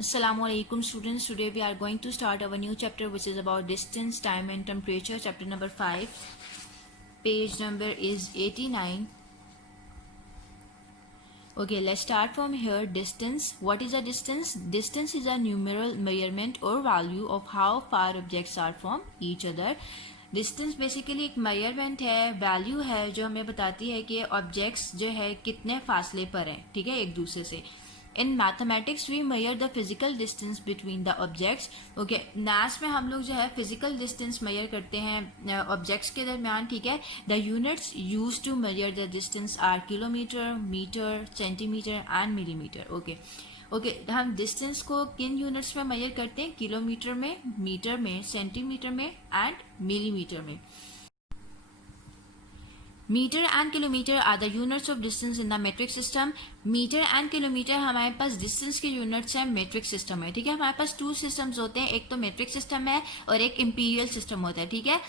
Assalamualaikum students. Today we are going to start our new chapter which is about distance, time and temperature. Chapter number 5. Page number is 89. Okay, let's start from here. Distance. What is a distance? Distance is a numerical measurement or value of how far objects are from each other. Distance basically एक measurement है, value है जो हमें बताती है कि objects जो है कितने फासले पर हैं, ठीक है, एक दूसरे से. In mathematics we measure the physical distance between the objects. Okay, maths में हम लोग जो है फिजिकल डिस्टेंस मेजर करते हैं ऑब्जेक्ट्स के दरमियान, ठीक है. The units use to measure the distance are kilometre, metre, centimetre and millimetre. Okay, हम डिस्टेंस को किन यूनिट्स में मेजर करते हैं? किलोमीटर में, मीटर में, सेंटीमीटर में एंड मिलीमीटर में. Metre and kilometre are the units of distance in the metric system. Metre and kilometre हमारे पास डिस्टेंस के यूनिट्स हैं मेट्रिक सिस्टम में, ठीक है. हमारे पास टू सिस्टम्स होते हैं, एक तो मेट्रिक सिस्टम है और एक इंपीरियल सिस्टम होता है, ठीक है.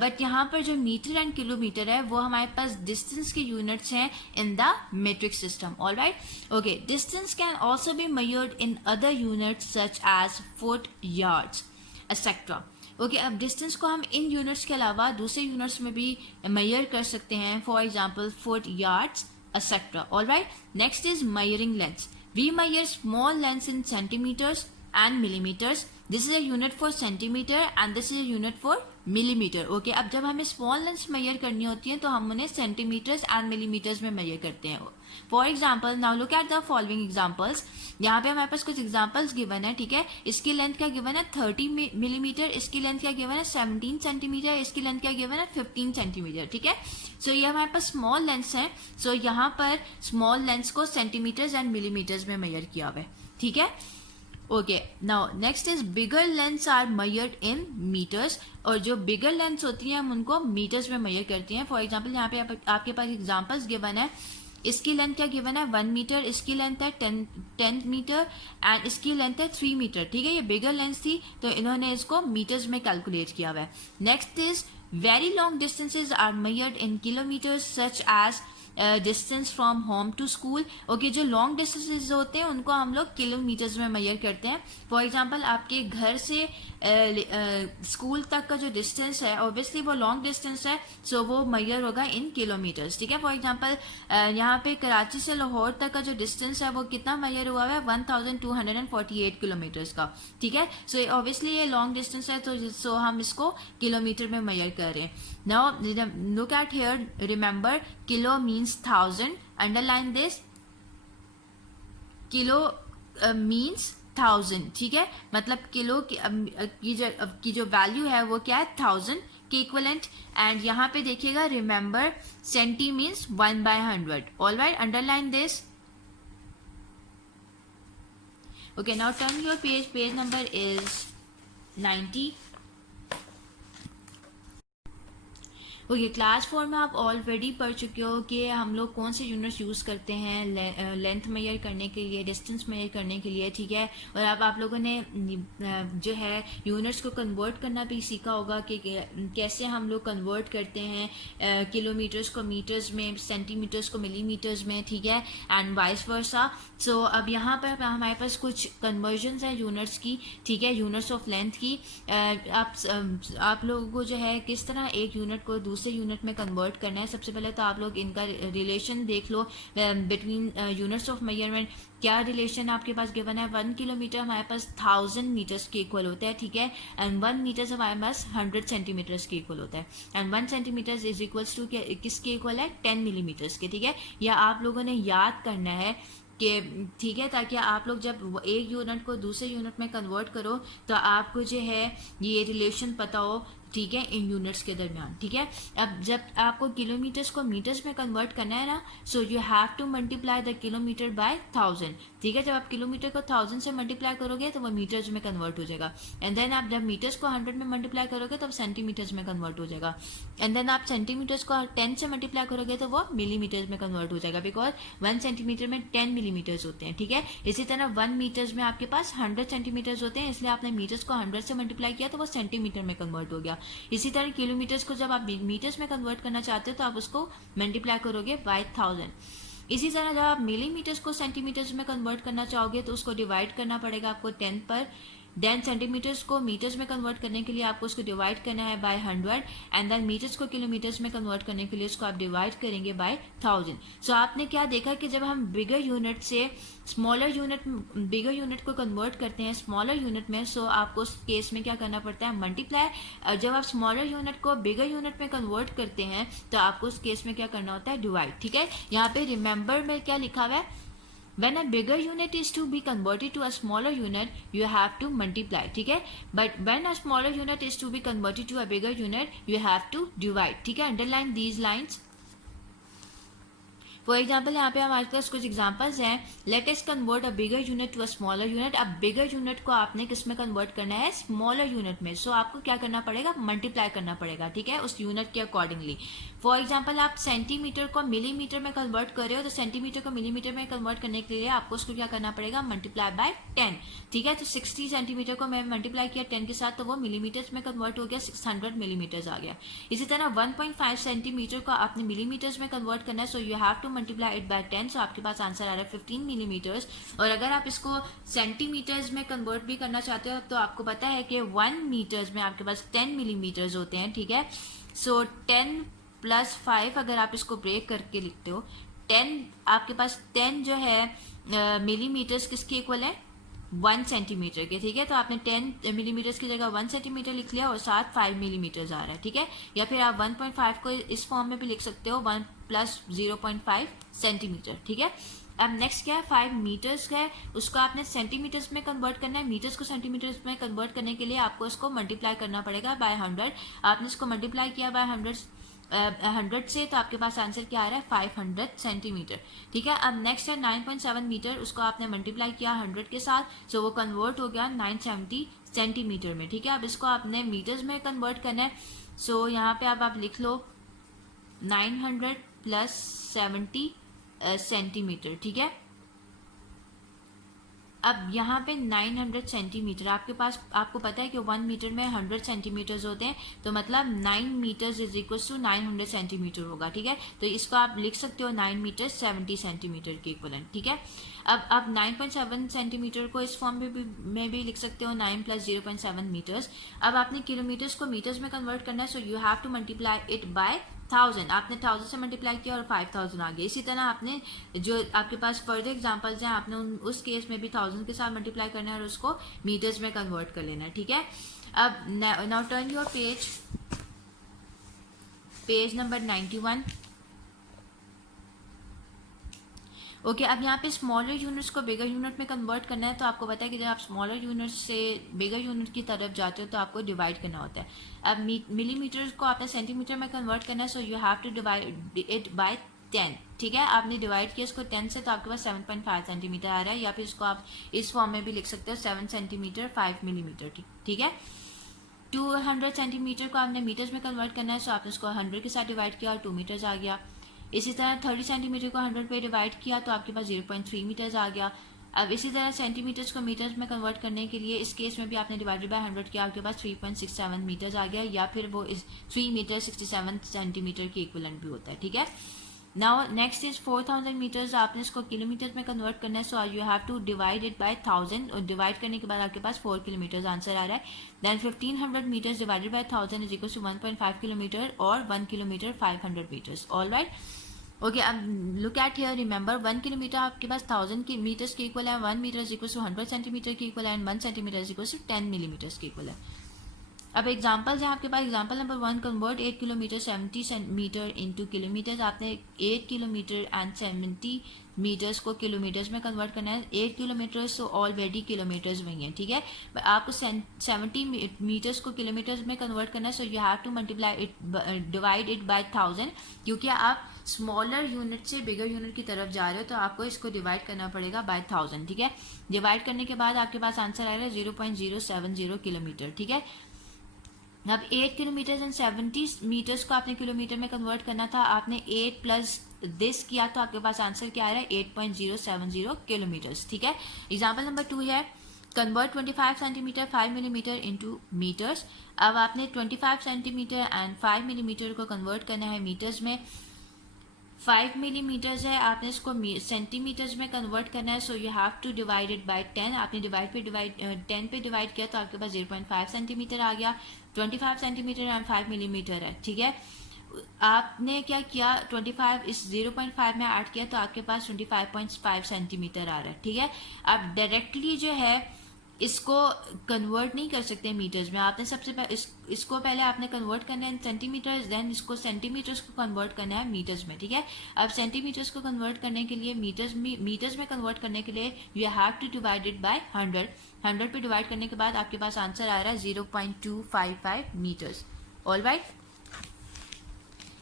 बट यहाँ पर जो मीटर एंड किलोमीटर है वो हमारे पास डिस्टेंस के यूनिट्स हैं in the metric system. Alright. Okay, distance can also be measured in other units such as foot, yards etcetera. Okay, अब डिस्टेंस को हम इन यूनिट्स के अलावा दूसरे यूनिट्स में भी मेजर कर सकते हैं, for example foot, yards etcetera. Alright. Next is measuring lengths. We measure small lengths in centimetres and millimetres. This is a unit for centimetre and this is a unit for millimetre. Okay, अब जब हमें small lengths major करनी होती है तो हम उन्हें centimetres and millimetres में मेजर करते हैं. For example, now look at the following examples. यहाँ पे हमारे पास कुछ एग्जाम्पल्स गिवन है, ठीक है. इसकी लेंथ क्या गिवन है? 30 मिलीमीटर. इसकी लेंथ क्या गिवन है? 17 सेंटीमीटर. इसकी लेंथ क्या गिवन है? 15 सेंटीमीटर, ठीक है. सो ये हमारे पास स्मॉल लेंथ्स हैं. सो यहाँ पर स्मॉल लेंथ्स को सेंटीमीटर्स एंड मिलीमीटर्स में मेजर किया हुआ है, ठीक है. Okay, now next is bigger lengths are measured in metres. और जो बिगर लेंथ्स होती हैं हम उनको मीटर्स में मेजर करती हैं. फॉर एग्जांपल, यहाँ पे आपके पास एग्जांपल्स गिवन है. इसकी लेंथ क्या गिवन है? 1 मीटर. इसकी लेंथ है 10 मीटर एंड इसकी लेंथ है 3 मीटर, ठीक है. ये बिगर लेंथ थी तो इन्होंने इसको मीटर्स में कैलकुलेट किया हुआ है. Next is very long distances are measured in kilometres such as distance from home to school. Okay, जो लॉन्ग डिस्टेंसेज होते हैं उनको हम लोग किलोमीटर्स में मेजर करते हैं. फॉर एग्जांपल, आपके घर से स्कूल तक का जो डिस्टेंस है ऑब्वियसली वो लॉन्ग डिस्टेंस है, सो वो मेजर होगा इन किलोमीटर्स, ठीक है. फॉर एग्जांपल, यहाँ पे कराची से लाहौर तक का जो डिस्टेंस है वो कितना मेजर हुआ है? 1248 किलोमीटर्स का, ठीक है. सो ऑब्वियसली ये लॉन्ग डिस्टेंस है तो हम इसको किलोमीटर में मेजर कर रहे हैं. Now look at here, remember kilo means 1000. Underline this, kilo means 1000, ठीक है. मतलब किलो की जो वैल्यू है वो क्या है? 1000 के इक्वलेंट. एंड यहाँ पे देखिएगा, remember centi means 1/100. Alright, underline this. Okay, now turn your page number is 90. Okay, class 4 में आप ऑलरेडी पढ़ चुके हो कि हम लोग कौन से यूनिट्स यूज़ करते हैं लेंथ मेजर करने के लिए, डिस्टेंस मेजर करने के लिए, ठीक है. और अब आप लोगों ने जो है यूनिट्स को कन्वर्ट करना भी सीखा होगा कि कैसे हम लोग कन्वर्ट करते हैं किलोमीटर्स को मीटर्स में, सेंटीमीटर्स को मिलीमीटर्स में, ठीक है, एंड वाइस वर्सा. सो अब यहाँ पर हमारे पास कुछ कन्वर्जन्स हैं यूनिट्स की, ठीक है, यूनिट्स ऑफ लेंथ की. आप लोगों को जो है किस तरह एक यूनिट को दूसरे यूनिट में कन्वर्ट करना है. सबसे पहले तो आप लोग इनका रिलेशन देख लो बिटवीन यूनिट्स ऑफ मेजरमेंट. क्या रिलेशन आपके पास गिवन है? 1 किलोमीटर हमारे पास 1000 मीटर्स के इक्वल होता है, ठीक है. एंड 1 मीटर्स हमारे पास 100 सेंटीमीटर्स के इक्वल होता है. And 1 centimetre is equals to किसके इक्वल है? 10 मिलीमीटर्स के, ठीक है. या आप लोगों ने याद करना है कि, ठीक है, ताकि आप लोग जब एक यूनिट को दूसरे यूनिट में कन्वर्ट करो तो आपको जो है ये रिलेशन पता हो, ठीक है, इन यूनिट्स के दरमियान, ठीक है. अब जब आपको किलोमीटर्स को मीटर्स में कन्वर्ट करना है ना, सो you have to multiply the kilometre bye 1000, ठीक है. जब आप किलोमीटर को 1000 से मल्टीप्लाई करोगे तो वो मीटर्स में कन्वर्ट हो जाएगा. एंड देन आप जब मीटर्स को 100 में मल्टीप्लाई करोगे तो सेंटीमीटर्स में कन्वर्ट हो जाएगा. एंड देन आप सेंटीमीटर्स को 10 से मल्टीप्लाई करोगे तो वो मिलीमीटर्स में कन्वर्ट हो जाएगा, बिकॉज 1 सेंटीमीटर में 10 मिलीमीटर्स होते हैं, ठीक है. इसी तरह 1 मीटर्स में आपके पास 100 सेंटीमीटर्स होते हैं, इसलिए आपने मीटर्स को 100 से मल्टीप्लाई किया तो वो सेंटीमीटर में कन्वर्ट हो गया. इसी तरह किलोमीटर्स को जब आप मीटर्स में कन्वर्ट करना चाहते हो तो आप उसको मल्टीप्लाई करोगे बाय 1000. इसी तरह जब आप मिलीमीटर्स को सेंटीमीटर्स में कन्वर्ट करना चाहोगे तो उसको डिवाइड करना पड़ेगा आपको 10 पर। देन सेंटीमीटर्स को मीटर्स में कन्वर्ट करने के लिए आपको उसको डिवाइड करना है बाय 100 एंड देन मीटर्स को किलोमीटर्स में कन्वर्ट करने के लिए उसको आप डिवाइड करेंगे बाय 1000। सो आपने क्या देखा कि जब हम बिगर यूनिट से बिगर यूनिट को कन्वर्ट करते हैं स्मॉलर यूनिट में, सो आपको उस केस में क्या करना पड़ता है, मल्टीप्लाई। और जब आप स्मॉलर यूनिट को बिगर यूनिट में कन्वर्ट करते हैं तो आपको उस केस में क्या करना होता है, डिवाइड। ठीक है, यहाँ पे रिमेंबर में क्या लिखा हुआ है, when a bigger unit is to be converted to a smaller unit you have to multiply, ठीक है, but when a smaller unit is to be converted to a bigger unit you have to divide। ठीक है, underline these lines. For example यहाँ पे हमारे पास कुछ examples हैं। Let us convert a bigger unit to a smaller unit. अब bigger unit को आपने किस में कन्वर्ट करना है, स्मॉलर यूनिट में। सो आपको क्या करना पड़ेगा, मल्टीप्लाई करना पड़ेगा, ठीक है, उस यूनिट के अकॉर्डिंगली। फॉर एग्जाम्पल आप सेंटीमीटर को मिलीमीटर में कन्वर्ट कर रहे हो, तो सेंटीमीटर को मिलीमीटर में कन्वर्ट करने के लिए आपको उसको क्या करना पड़ेगा, मल्टीप्लाई बाय 10। ठीक है, तो 60 सेंटीमीटर को मैं मल्टीप्लाई किया 10 के साथ तो वो मिलीमीटर्स में कन्वर्ट हो गया, 600 मिलीमीटर्स आ गया। इसी तरह 1.5 सेंटीमीटर को आपने मिलीमीटर्स में कन्वर्ट करना है, so you have to multiply it by 10। सो आपके पास आंसर आ रहा है 15 मिलीमीटर्स। और अगर आप इसको सेंटीमीटर्स में कन्वर्ट भी करना चाहते हो तो आपको पता है कि 1 मीटर्स में आपके पास 10 मिलीमीटर्स होते हैं। ठीक है, सो 10 + 5 अगर आप इसको ब्रेक करके लिखते हो, 10 आपके पास 10 जो है मिलीमीटर्स किसके इक्वल है, 1 सेंटीमीटर के। ठीक है, तो आपने 10 मिलीमीटर्स की जगह 1 सेंटीमीटर लिख लिया और साथ 5 मिलीमीटर्स आ रहा है। ठीक है, या फिर आप 1.5 को इस फॉर्म में भी लिख सकते हो, 1 + 0.5 सेंटीमीटर। ठीक है, अब नेक्स्ट क्या है, 5 मीटर्स है, उसको आपने सेंटीमीटर्स में कन्वर्ट करना है। मीटर्स को सेंटीमीटर्स में कन्वर्ट करने के लिए आपको इसको मल्टीप्लाई करना पड़ेगा बाय 100। आपने इसको मल्टीप्लाई किया बाय 100 से, तो आपके पास आंसर क्या आ रहा है, 500 सेंटीमीटर। ठीक है, अब नेक्स्ट है 9.7 मीटर, उसको आपने मल्टीप्लाई किया 100 के साथ, सो वो कन्वर्ट हो गया 970 सेंटीमीटर में। ठीक है, अब इसको आपने मीटर्स में कन्वर्ट करना है। सो यहाँ पे अब आप लिख लो 900 + 70 सेंटीमीटर। ठीक है, अब यहाँ पे 900 सेंटीमीटर आपके पास, आपको पता है कि 1 मीटर में 100 सेंटीमीटर्स होते हैं, तो मतलब 9 metres is equal to 900 centimetre होगा। ठीक है, तो इसको आप लिख सकते हो 9 मीटर 70 सेंटीमीटर के इक्वलेंट। ठीक है, अब 9.7 सेंटीमीटर को इस फॉर्म में भी लिख सकते हो, 9 + 0.7 मीटर्स। अब आपने किलोमीटर्स को मीटर्स में कन्वर्ट करना है, so you have to multiply it by 1000। आपने 1000 से मल्टीप्लाई किया और 5000 आ गया। इसी तरह आपने जो आपके पास फर्दर एग्जांपल्स हैं, आपने उस केस में भी 1000 के साथ मल्टीप्लाई करना है और उसको मीटर्स में कन्वर्ट कर लेना है। ठीक है, अब now turn your page number 91। Okay, अब यहाँ पे स्मॉलर यूनिट्स को बिगर यूनिट में कन्वर्ट करना है, तो आपको पता है कि जब आप स्मॉलर यूनिट से बिगर यूनिट की तरफ जाते हो तो आपको डिवाइड करना होता है। अब मिलीमीटर को आपने सेंटीमीटर में कन्वर्ट करना है, so you have to divide it by 10। ठीक है, आपने डिवाइड किया इसको 10 से, तो आपके पास 7.5 सेंटीमीटर आ रहा है, या फिर इसको आप इस फॉर्म में भी लिख सकते हो 7 सेंटीमीटर 5 मिलीमीटर। ठीक है, 200 सेंटीमीटर को आपने मीटर्स में कन्वर्ट करना है, सो आपने उसको 100 के साथ डिवाइड किया और 2 मीटर्स आ गया। इसी तरह 30 सेंटीमीटर को 100 पे डिवाइड किया तो आपके पास 0.3 मीटर्स आ गया। अब इसी तरह सेंटीमीटर्स को मीटर्स में कन्वर्ट करने के लिए इस केस में भी आपने डिवाइडेड बाय 100 किया, आपके पास 3.67 मीटर्स आ गया, या फिर वो 3 मीटर 67 सेंटीमीटर के इक्विवेलेंट भी होता है। ठीक है, नाउ नेक्स्ट इज 4000 मीटर्स, आपने इसको किलोमीटर में कन्वर्ट करना है, so you have to divide it by 1000 और डिवाइड करने के बाद आपके पास 4 किलोमीटर आंसर आ रहा है। Then 1500 metres divided by 1000 is equal to 1.5 kilometre और 1 kilometre 500 metres. All right, okay, अब look at here, remember 1 kilometre आपके पास 1000 की मीटर्स के इक्वल है, 1 metre is equal to 100 centimetre के इक्वल है, and 1 centimetre is equal to 10 millimetres के इक्वल है। अब एग्जांपल्स हैं आपके पास। Example number 1, convert 8 kilometre 70 metre into kilometres. आपने 8 किलोमीटर एंड 70 मीटर्स को किलोमीटर्स में कन्वर्ट करना है। 8 किलोमीटर्स तो ऑलरेडी किलोमीटर्स वही हैं। ठीक है, आपको 70 मीटर्स को किलोमीटर्स में कन्वर्ट करना है, so you have to multiply it, divide it by 1000, क्योंकि आप स्मॉलर यूनिट से बिगर यूनिट की तरफ जा रहे हो, तो आपको इसको डिवाइड करना पड़ेगा बाय 1000। ठीक है, डिवाइड करने के बाद आपके पास आंसर आएगा 0.070 किलोमीटर। ठीक है, अब 8 किलोमीटर एंड 70 मीटर्स को आपने किलोमीटर में कन्वर्ट करना था, आपने 8 प्लस दिस किया, तो आपके पास आंसर क्या आ रहा है, 8.070 किलोमीटर्स। ठीक है, एग्जाम्पल नंबर 2 है, convert 25 centimetre 5 millimetre into metres. अब आपने 25 सेंटीमीटर एंड 5 मिलीमीटर को कन्वर्ट करना है मीटर्स में। 5 मिलीमीटर्स है, आपने इसको सेंटीमीटर्स में कन्वर्ट करना है, so you have to divide it by 10। आपने 10 पे डिवाइड किया तो आपके पास 0.5 सेंटीमीटर आ गया। 25 सेंटीमीटर एंड 5 मिलीमीटर है, ठीक है। आपने क्या किया, 25 इस 0.5 में ऐड किया तो आपके पास 25.5 सेंटीमीटर आ रहा है, ठीक है। आप डायरेक्टली जो है इसको कन्वर्ट नहीं कर सकते मीटर्स में, आपने सबसे पहले इसको पहले आपने कन्वर्ट करना है सेंटीमीटर्स, देन इसको सेंटीमीटर्स को कन्वर्ट करना है मीटर्स में, ठीक है। अब सेंटीमीटर्स को कन्वर्ट करने के लिए मीटर्स में कन्वर्ट करने के लिए you have to divide it by 100। 100 पे डिवाइड करने के बाद आपके पास आंसर आ रहा है 0.255 मीटर्स। All right.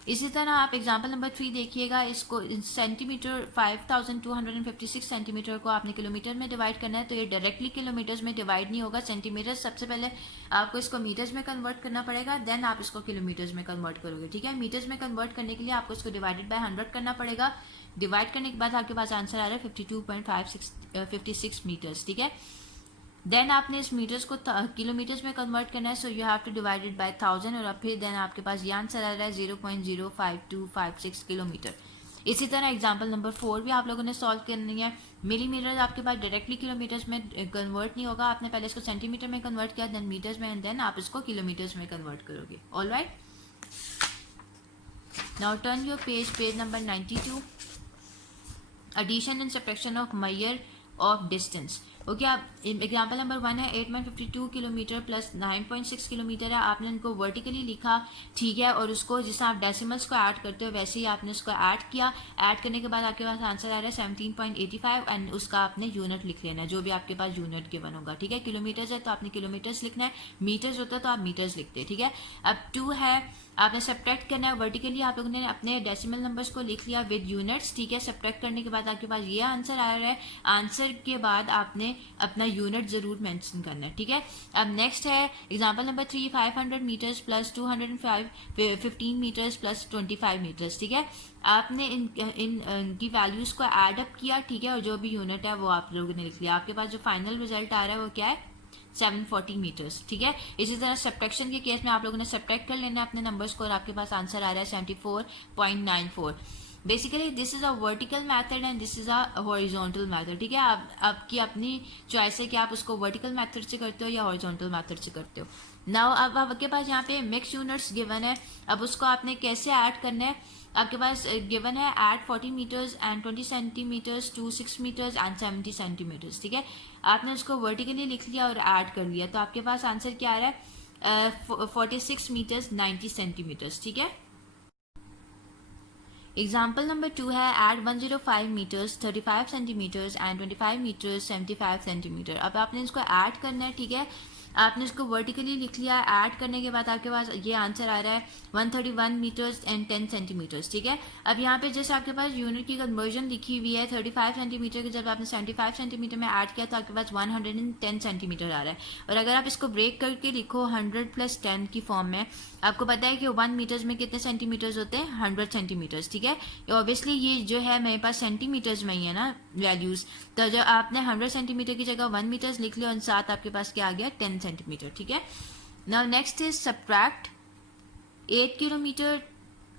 इसी तरह आप एग्जाम्पल नंबर 3 देखिएगा, इसको सेंटीमीटर 5256 सेंटीमीटर को आपने किलोमीटर में डिवाइड करना है, तो ये डायरेक्टली किलोमीटर्स में डिवाइड नहीं होगा। सेंटीमीटर सबसे पहले आपको इसको मीटर्स में कन्वर्ट करना पड़ेगा, देन आप इसको किलोमीटर्स में कन्वर्ट करोगे, ठीक है। मीटर्स में कन्वर्ट करने के लिए आपको इसको डिवाइडेड बाय 100 करना पड़ेगा। डिवाइड करने के बाद आपके पास आंसर आ रहा है 52.56 मीटर्स, ठीक है। देन आपने इस मीटर्स को किलोमीटर्स में कन्वर्ट करना है, so you have to divide it by 1000 और अब फिर देन आपके पास ये आंसर आ रहा है 0.05256 किलोमीटर। इसी तरह एग्जांपल नंबर 4 भी आप लोगों ने सॉल्व करनी है। मिलीमीटर आपके पास डायरेक्टली किलोमीटर्स में कन्वर्ट नहीं होगा, आपने पहले इसको सेंटीमीटर में कन्वर्ट किया, देन मीटर्स में, एंड देन आप इसको किलोमीटर्स में कन्वर्ट करोगे। All right, now turn your page number 92, addition and subtraction of measure of distance. Okay, आप एग्जाम्पल नंबर 1 है 8152 किलोमीटर प्लस 9.6 किलोमीटर है। आपने उनको वर्टिकली लिखा, ठीक है, और उसको जिस आप डेसिमल्स को ऐड करते हो वैसे ही आपने उसको ऐड किया। ऐड करने के बाद आपके पास आंसर आ रहा है 17.85 एंड उसका आपने यूनिट लिख लेना है, जो भी आपके पास यूनिट गिवन होगा, ठीक है। किलोमीटर्स है तो आपने किलोमीटर्स लिखना है, मीटर्स होता है तो आप मीटर्स लिखते हैं, ठीक है। अब 2 है, आपने सब्ट्रैक्ट करना है। वर्टिकली आप लोगों ने अपने डेसिमल नंबर्स को लिख लिया विद यूनिट्स, ठीक है। सब्ट्रैक्ट करने के बाद आपके पास ये आंसर आ रहा है। आंसर के बाद आपने अपना यूनिट जरूर मेंशन करना है, ठीक है। अब नेक्स्ट है example number 3, 500 metres plus 215 metres plus 25 metres, ठीक है। आपने इनकी वैल्यूज को एड अप किया, ठीक है, और जो भी यूनिट है वो आप लोगों ने लिख लिया। आपके पास जो फाइनल रिजल्ट आ रहा है वो क्या है, 740 मीटर्स, ठीक है। इसी तरह सब्ट्रैक्शन के केस में आप लोगों ने सब्ट्रैक्ट कर लेना है अपने नंबर्स को और आपके पास आंसर आ रहा है 74.94। Basically this is a vertical method and this is a horizontal method, ठीक है। आपकी अपनी चॉइस है कि आप उसको वर्टिकल मेथड से करते हो या हॉरिजॉन्टल मेथड से करते हो। नाउ अब आपके पास यहाँ पे मिक्स यूनिट्स गिवन है, अब उसको आपने कैसे ऐड करना है। आपके पास गिवन है add 40 metres and 20 centimetres to 6 metres and 70 centimetres, ठीक है। आपने उसको वर्टिकली लिख लिया और ऐड कर लिया, तो आपके पास आंसर क्या आ रहा है 46 मीटर्स 90 सेंटीमीटर्स, ठीक है। एग्जाम्पल नंबर 2 है add 105 metres 35 centimetres and 25 metres 75 centimetre. अब आपने इसको ऐड करना है, ठीक है। आपने इसको वर्टिकली लिख लिया, ऐड करने के बाद आपके पास ये आंसर आ रहा है 131 मीटर्स एंड 10 सेंटीमीटर्स, ठीक है। अब यहाँ पे जैसे आपके पास यूनिट की कन्वर्जन लिखी हुई है 35 सेंटीमीटर की, जब आपने 75 सेंटीमीटर में ऐड किया तो आपके पास 110 सेंटीमीटर आ रहा है। और अगर आप इसको ब्रेक करके लिखो 100 + 10 की फॉर्म में, आपको पता है कि 1 मीटर्स में कितने सेंटीमीटर्स होते हैं, 100 सेंटीमीटर्स, ठीक है। ऑब्वियसली ये जो है मेरे पास सेंटीमीटर्स में ही है ना वैल्यूज, तो जब आपने 100 सेंटीमीटर की जगह 1 मीटर्स लिख लिया और साथ आपके पास क्या आ गया 10 सेंटीमीटर, ठीक है। Now next is subtract 8 kilometre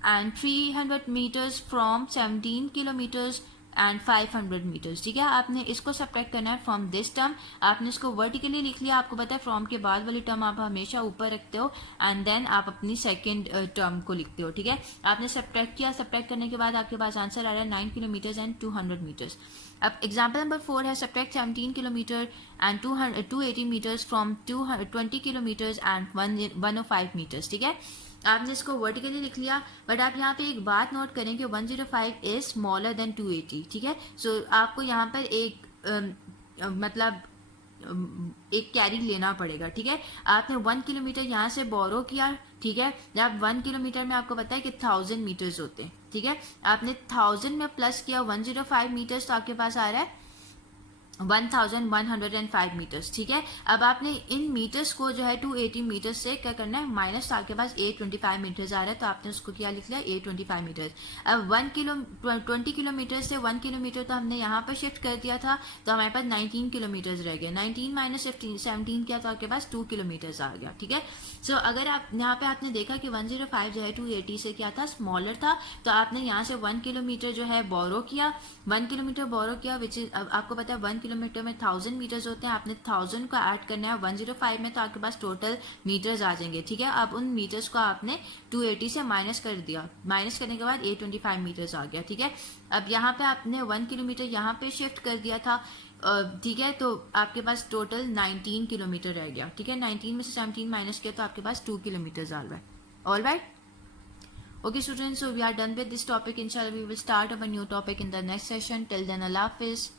and 300 metres from 17 kilometres and 500 metres, ठीक है। आपने इसको सब्ट्रैक्ट करना है फ्रॉम दिस टर्म। आपने इसको वर्टिकली लिख लिया, आपको पता है फ्रॉम के बाद वाली टर्म आप हमेशा ऊपर रखते हो एंड देन आप अपनी सेकेंड टर्म को लिखते हो, ठीक है। आपने सब्ट्रैक्ट किया, सब्ट्रैक्ट करने के बाद आपके पास आंसर आ रहा है 9 किलोमीटर्स एंड 200 मीटर्स। अब एग्जाम्पल नंबर 4 है subtract 17 kilometre and 280 metres from 20 kilometres and 105 metres, ठीक है। आपने इसको वर्टिकली लिख लिया, बट आप यहाँ पे एक बात नोट करें कि 105 इज स्मॉलर देन 280, ठीक है। सो आपको यहाँ पर एक मतलब एक कैरी लेना पड़ेगा, ठीक है। आपने 1 किलोमीटर यहाँ से बोरो किया, ठीक है। जब 1 किलोमीटर में आपको पता है कि 1000 मीटर्स होते हैं, ठीक है। आपने 1000 में प्लस किया 105 मीटर्स, तो आपके पास आ रहा है 1105 मीटर्स, ठीक है। अब आपने इन मीटर्स को जो है 280 मीटर्स से क्या करना है माइनस, तो आपके पास 825 मीटर्स आ रहा है, तो आपने उसको क्या लिख लिया 825 मीटर्स। अब 20 किलोमीटर से 1 किलोमीटर तो हमने यहाँ पर शिफ्ट कर दिया था, तो हमारे पास 19 किलोमीटर्स रह गए। 19 माइनस 17 क्या, तो आपके पास 2 किलोमीटर्स आ गया, ठीक है। सो अगर आप यहाँ पे आपने देखा कि 105 जो है 280 से क्या था, स्मॉलर था, तो आपने यहाँ से 1 किलोमीटर जो है बोरो किया, 1 किलोमीटर बोरो किया, विच इज आपको पता है 1 किलोमीटर में 1000 मीटर्स होते हैं, आपने 1000 को ऐड करना है 105 में, तो आपके पास टोटल मीटर्स आ जाएंगे, ठीक है। अब उन मीटर्स को आपने 280 से माइनस कर दिया, माइनस करने के बाद 825 मीटर्स आ गया, ठीक है। अब यहाँ पे आपने 1 किलोमीटर यहाँ पे शिफ्ट कर दिया था, ठीक है, तो आपके पास टोटल 19 किलोमीटर रह गया, ठीक है। 19 में से 17 माइनस किया तो आपके पास 2 किलोमीटर आ रहा है। All right, okay students, so we are done with this topic. Inshallah we will start up a new topic in the next session. Till then, Allah Hafiz.